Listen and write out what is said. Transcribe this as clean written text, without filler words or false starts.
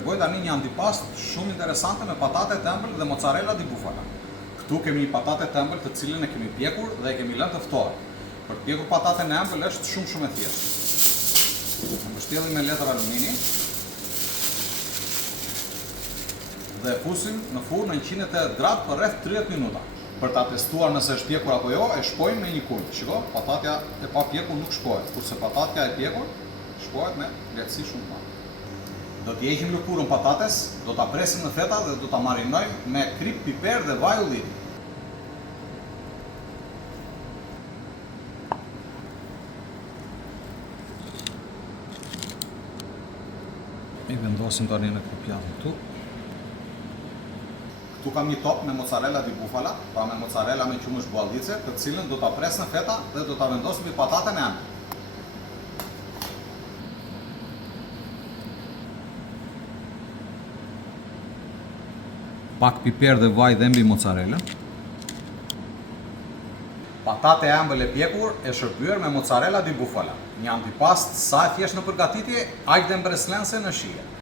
tregoj tani një antipast shumë interesante me patate të ëmbël dhe mozzarella di bufala. Këtu kemi një patate të ëmbël të cilën e kemi pjekur dhe e kemi lënë të ftohet. Për të pjekur pataten e ëmbël është shumë e thjeshtë. E mbështjellim me letër alumini dhe e fusim në furrë në 180 gradë për rreth 30 minuta. Për ta testuar nëse është pjekur apo jo, e shpojmë me një kujt. Shiko, patatja e pa pjekur nuk shpohet, kurse patatja e pjekur shpohet me lehtësi shumë të madhe. Do t'i heqim lëkurën patates, do ta presim në feta dhe do ta marinojmë me krip, piper dhe vaj ullithi. I vendosim tani në këtë pjatë këtu. Këtu kam një top me mozzarella di bufala, pra me mozzarella me qumësh buallice, të cilën do ta pres në feta dhe do ta vendos mbi pataten e ëmbël. Pak piper dhe vaj dhe mbi mozzarella. Patate e ëmbël e pjekur e shërbyer me mozzarella di bufala. Një antipast sa e thjeshtë në përgatitje, aq dhe mbreslense në shije.